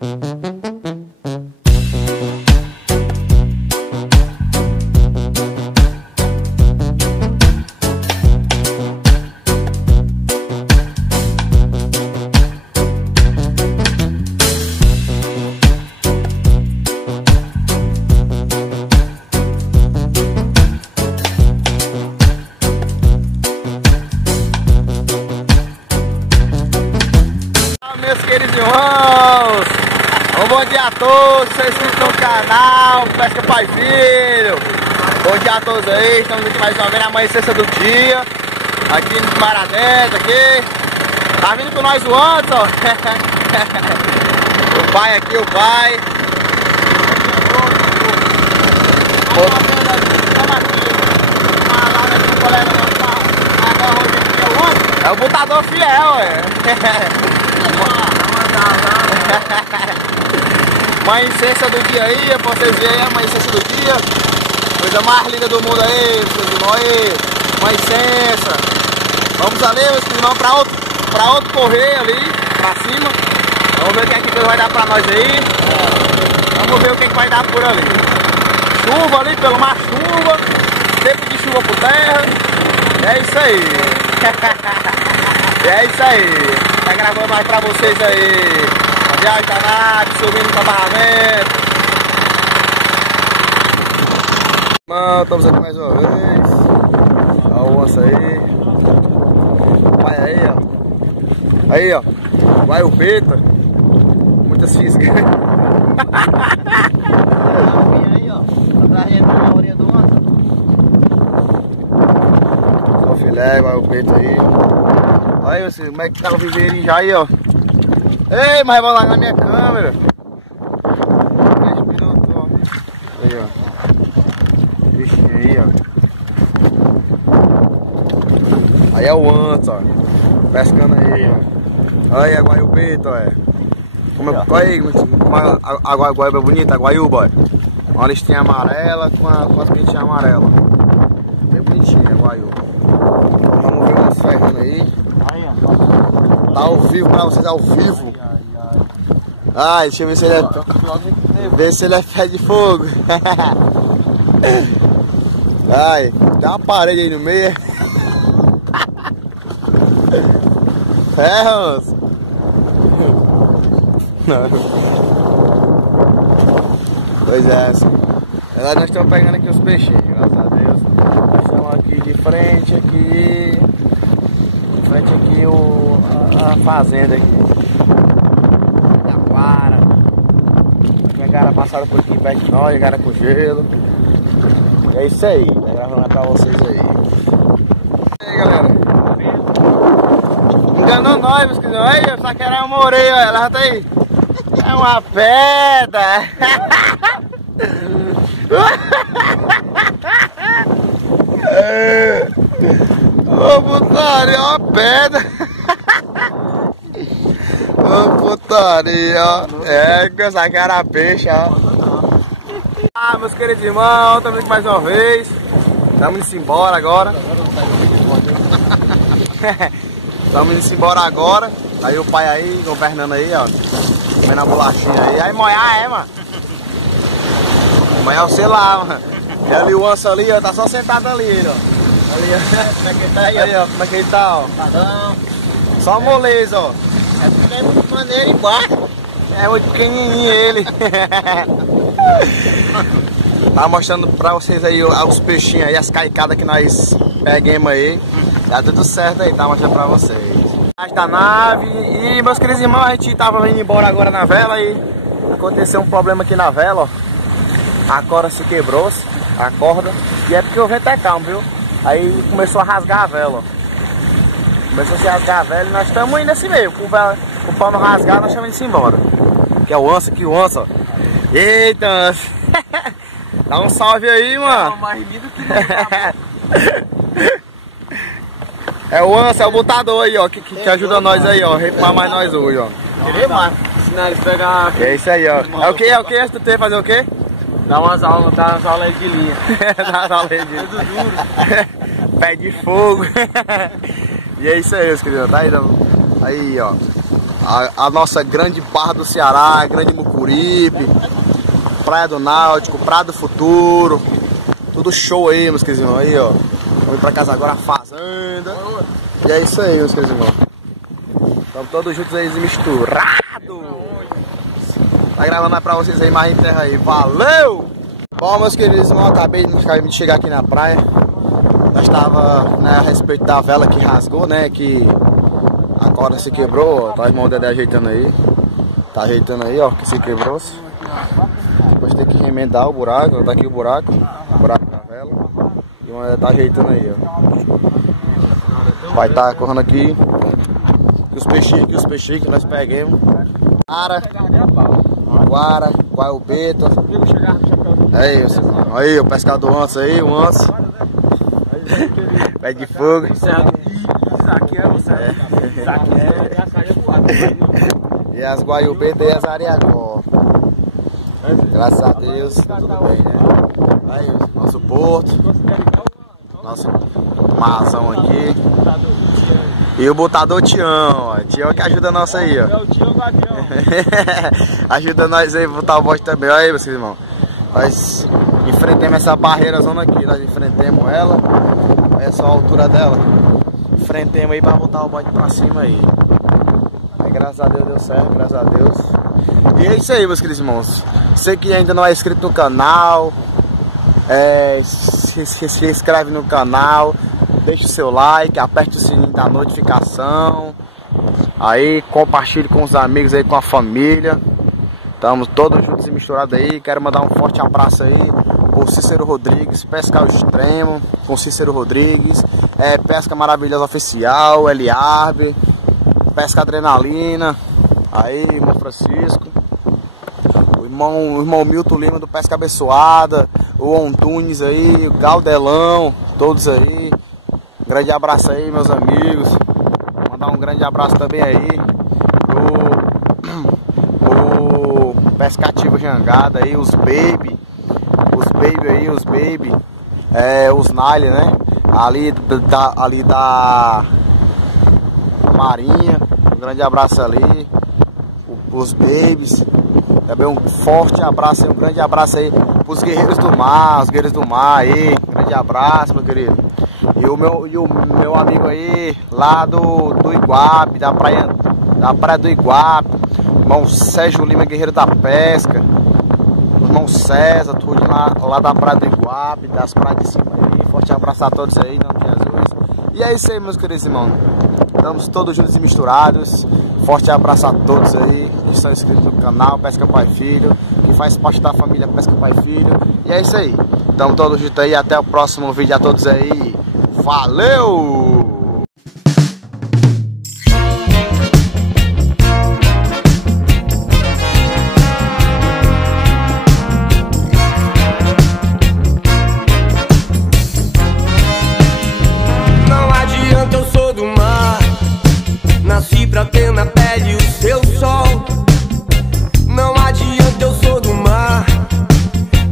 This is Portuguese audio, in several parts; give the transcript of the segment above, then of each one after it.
Meus queridos irmãos, um bom dia a todos, vocês que estão no canal Pesca Pai Filho. Bom dia a todos aí, estamos aqui mais uma vez na amanhã sexta do dia, aqui no Maradento, aqui. Tá vindo com nós o Anderson, o pai aqui, o pai. É o botador fiel, Amanhecência do dia aí, pra vocês verem, amanhecência do dia. Coisa mais linda do mundo aí, vocês irmãos aí. Amanhecência. Vamos ali, meus irmãos, pra outro correio ali, pra cima. Vamos ver o que é que Deus vai dar pra nós aí. Vamos ver o que é que vai dar por ali. Chuva ali, pelo mar, chuva. Tempo de chuva por terra. É isso aí. É isso aí. Tá gravando mais pra vocês aí. A viagem da nave, subindo para barramento. Mano, estamos aqui mais uma vez. Olha o onça aí. Vai aí, ó. Aí, ó. Vai o beta. Muitas fisgas. Aí, ó. Atrás da orelha do onça. Olha o filé, vai o beta aí. Olha aí, como é que tá o viveirinho já aí, ó. Ei, mas vai largar minha câmera. Aí, ó. Bichinho aí, ó. Aí é o Anderson, ó. Pescando aí, ó. Olha a guaiubeta, ó. Como aí, a guaiuba é bonita, a guaiuba, ó. Uma listinha amarela com as pintinhas amarelas. Bem bonitinha a guaiuba. Vamos ver umas ferrando aí. Tá ao vivo pra vocês, ao vivo. Ai, deixa eu ver se ele é. Ver se ele é pé de fogo. Ai, tem uma parede aí no meio. É, Hans. Pois é, assim. Nós estamos pegando aqui os peixinhos, graças a Deus. Nós estamos aqui de frente aqui. De frente aqui a fazenda aqui. Taquara. Tinha cara passada por aqui perto de nós, cara com gelo. E é isso aí, tá gravando pra vocês aí. E aí, galera. Enganou nós, meus queridos. Aí, só que era uma orelha, ela já tá aí. É uma pedra. Ô putaria, ó a pedra. Ô putaria, ó. É, pensar que era peixe, ó. Ah, meus queridos irmãos, estamos aqui mais uma vez. Estamos indo embora agora. Estamos indo embora agora. Aí o pai aí, governando aí, ó. Comendo a bolachinha aí. Aí moiar, é, mano. Moiar, sei lá, mano. E ali o onça ali, ó, tá só sentado ali, ó. Ali, ó. Como é que ele tá aí, ó? Como é que ele tá, ó? Padrão. Só moleza, ó. É porque é muito maneiro embaixo. É muito pequenininho ele. Tá mostrando pra vocês aí os peixinhos aí, as caicadas que nós pegamos aí. Tá tudo certo aí, tá mostrando pra vocês. Da nave. E meus queridos irmãos, a gente tava indo embora agora na vela e aconteceu um problema aqui na vela, ó. A corda se quebrou, a corda. E é porque o vento é calmo, viu? Aí começou a rasgar a vela, ó. Começou a se rasgar a vela e nós estamos indo assim mesmo. Com o pau não rasgar, nós estamos indo embora. Que é o onça, aqui o onça, ó. Eita, onça. Dá um salve aí, mano. Mais lindo que é o onça, é o botador aí, ó. Que ajuda nós aí, ó. Repar mais nós hoje, ó. Querer mais. Ensinar eles a pegar. É isso aí, ó. É o que? É o que? Tu tem que fazer o quê? Dá umas aulas de linha. Dá umas aulas de linha. Pé de fogo. E é isso aí, meus queridos. Tá aí, ó. a nossa grande Barra do Ceará, grande Mucuripe, Praia do Náutico, Praia do Futuro. Tudo show aí, meus queridos irmãos. Aí, ó. Vamos ir pra casa agora, a fazenda. E é isso aí, meus queridos irmãos. Estamos todos juntos aí, misturados. Tá gravando aí pra vocês aí, mais em terra aí. Valeu! Bom, meus queridos irmãos, acabei de chegar aqui na praia. Nós estava, né, a respeito da vela que rasgou, né, que a corda se quebrou. Tá o irmão Dedé ajeitando aí. Tá ajeitando aí, ó, que se quebrou. Depois tem que remendar o buraco. Tá aqui o buraco da vela. E o irmão Dedé tá ajeitando aí, ó. Vai tá correndo aqui. Os peixinhos que nós pegamos. Guara, guaiubeta. Aí, o pescador antes aí, o antes. Pé de fogo. E as guaiubetas e as ariagó. Graças a Deus, tá tudo bem, né? Aí, nosso porto. Nosso marzão aqui. E o botador Tião, ó. Tião que ajuda nós aí, ó. É o Tião do avião. Ajuda nós aí a botar o bote também. Olha aí, meus irmãos. Nós enfrentemos essa barreira zona aqui. Nós enfrentemos ela. Olha só a altura dela. Enfrentemos aí pra botar o bote pra cima aí. Aí graças a Deus deu certo, graças a Deus. E é isso aí, meus queridos irmãos. Você que ainda não é inscrito no canal, se inscreve no canal. Deixe o seu like, aperte o sininho da notificação. Aí compartilhe com os amigos aí, com a família. Estamos todos juntos e misturados aí. Quero mandar um forte abraço aí por Cícero Rodrigues, Pesca ao Extremo, com Cícero Rodrigues, Pesca Maravilhosa Oficial, Eliarbe, Pesca Adrenalina, aí irmão Francisco, o irmão Milton Lima do Pesca Abençoada, o Antunes aí, o Galdelão, todos aí. Grande abraço aí, meus amigos. Mandar um grande abraço também aí pro Pescativo Jangada aí, os baby aí, os Nile, né? Ali da Marinha. Um grande abraço ali. Os babies. Também um forte abraço aí, um grande abraço aí pros guerreiros do mar, os guerreiros do mar aí. Grande abraço, meu querido. E o meu amigo aí, lá do Iguape, da praia do Iguape, irmão Sérgio Lima, guerreiro da pesca, irmão César, tudo lá da praia do Iguape, das praias de cima aí. Forte abraço a todos aí, em nome de Jesus. E é isso aí, meus queridos irmãos. Estamos todos juntos e misturados. Forte abraço a todos aí que estão inscritos no canal Pesca Pai Filho, que faz parte da família Pesca Pai Filho. E é isso aí. Estamos todos juntos aí. Até o próximo vídeo a todos aí. Valeu! Não adianta, eu sou do mar. Nasci pra ter na pele o seu sol. Não adianta, eu sou do mar.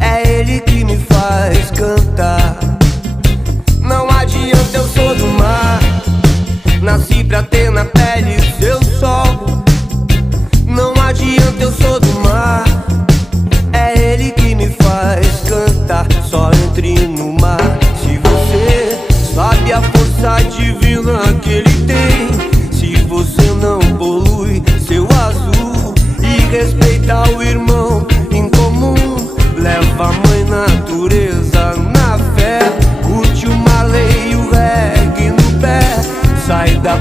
É ele que me faz cantar. Não adianta, eu sou do mar. Nasci pra ter na pele o seu sol. Não adianta, eu sou do mar. É ele que me faz cantar. Só entre no mar se você sabe a força divina que ele tem. Se você não polui seu azul e respeita o irmão em comum, leva a mãe natureza na fé. Curte o malê e o reggae no pé. Sai da